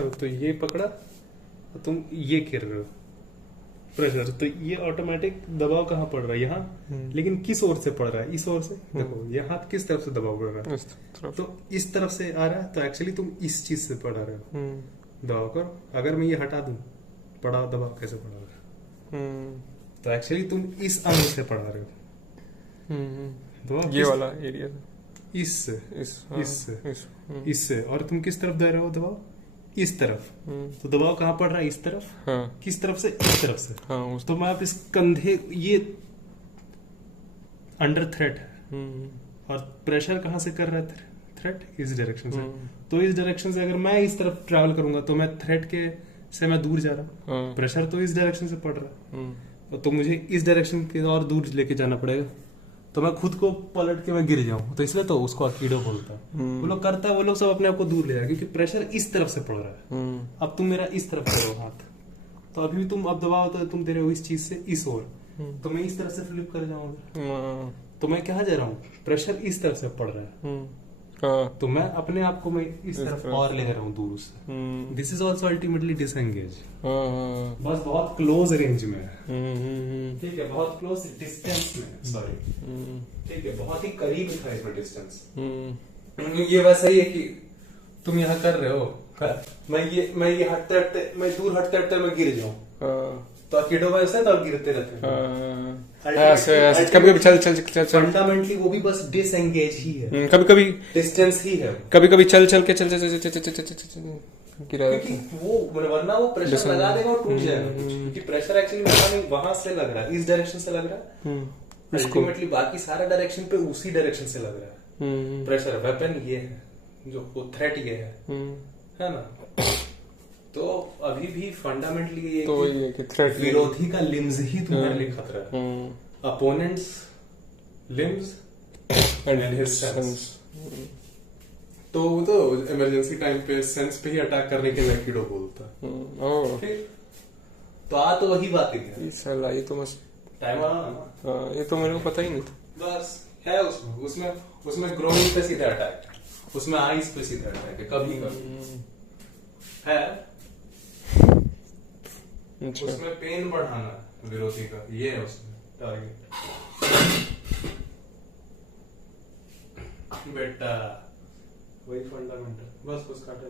ना, तो ये पकड़ा तो तुम ये गिर रहे हो प्रेशर, तो ये ऑटोमेटिक दबाव कहाँ पड़ रहा है, यहाँ। लेकिन किस ओर से पड़ रहा है, इस ओर से। देखो ये हाथ किस तरफ से दबाव पड़ रहा है, इस तरफ। तो इस तरफ से आ रहा है, तो एक्चुअली तुम इस चीज से पड़ा रहे हो दबाव कर। अगर मैं ये हटा दूं, पड़ा दबाव कैसे पड़ा रहा है, तो एक्चुअली तुम इस अंग से पड़ा रहे हो दबाव, ये वाला एरिया इससे इससे इस इससे, और तुम किस तरफ दे रहे हो दबाव, इस तरफ। तो दबाव कहाँ पड़ रहा है, इस तरफ। हाँ किस तरफ से, इस तरफ से। हाँ तो मैं आप इस कंधे, ये अंडर थ्रेट है, और प्रेशर कहाँ से कर रहा है थ्रेट, इस डायरेक्शन से। तो इस डायरेक्शन से अगर मैं इस तरफ ट्रैवल करूंगा, तो मैं थ्रेट के से मैं दूर जा रहा हूँ, प्रेशर तो इस डायरेक्शन से पड़ रहा है, तो मुझे इस डायरेक्शन के और दूर लेके जाना पड़ेगा। तो मैं खुद को पलट के मैं गिर जाऊं, तो इसलिए तो उसको अकीडो बोलता है। वो लोग करता है, वो लोग सब अपने आप को दूर ले जाए, क्योंकि प्रेशर इस तरफ से पड़ रहा है। अब तुम मेरा इस तरफ करो हाथ, तो अभी भी तुम अब दबाव तो तुम दे रहे हो इस चीज से इस ओर, तो मैं इस तरफ से फ्लिप कर जाऊंगा, तो मैं कहाँ जा रहा हूँ, प्रेशर इस तरफ से पड़ रहा है, तो मैं अपने आप को मैं इस तरफ और ले रहा हूँ दूर उससे। This is also ultimately disengage, बस बहुत क्लोज रेंज में है, ठीक है, बहुत क्लोज डिस्टेंस में, सॉरी, ठीक है, बहुत ही करीब था इसमें डिस्टेंस। ये वैसा ही है कि तुम यहाँ कर रहे हो, मैं ये हटते हटते, मैं दूर हटते हटते मैं गिर जाऊँ, तो अकेडो वैसे तो गिरते रहते हैं, कभी कभी चल चल चल चल फंडामेंटली वो भी बस डिसएंगेज ही है, कभी कभी डिस्टेंस ही है, कभी कभी चल चल के चल चल चल चल चल चल गिरा, क्योंकि वो वरना वो प्रेशर लगा देगा और टूट जाएगा, क्योंकि प्रेशर एक्चुअली वहां से लग रहा है, इस डायरेक्शन से लग रहा है, अल्टीमेटली बाकी सारा डायरेक्शन पे उसी डायरेक्शन से लग रहा है प्रेशर। वेपन ये है, जो थ्रेट ये है ना। तो अभी भी फंडामेंटली ये तो ये कि थ्रेट विरोधी का लिम्स ही तुम्हारे लिए खतरा है, opponents limbs and his sense. तो वो तो इमरजेंसी टाइम पे सेंस पे ही अटैक करने के लिए कीड़ो बोलता है, ठीक। तो आ तो वही बात है, ये तो मस्त टाइम आना, ये तो मेरे को पता ही नहीं था। बस है उसमें ग्रोइंग पे सीधा अटैक, उसमें आईज पे सीधा अटैक है, कभी कभी है, उसमें पेन बढ़ाना विरोधी का, ये है उसमें टारगेट। बेटा वही फंडामेंटल, बस कुछ काटे।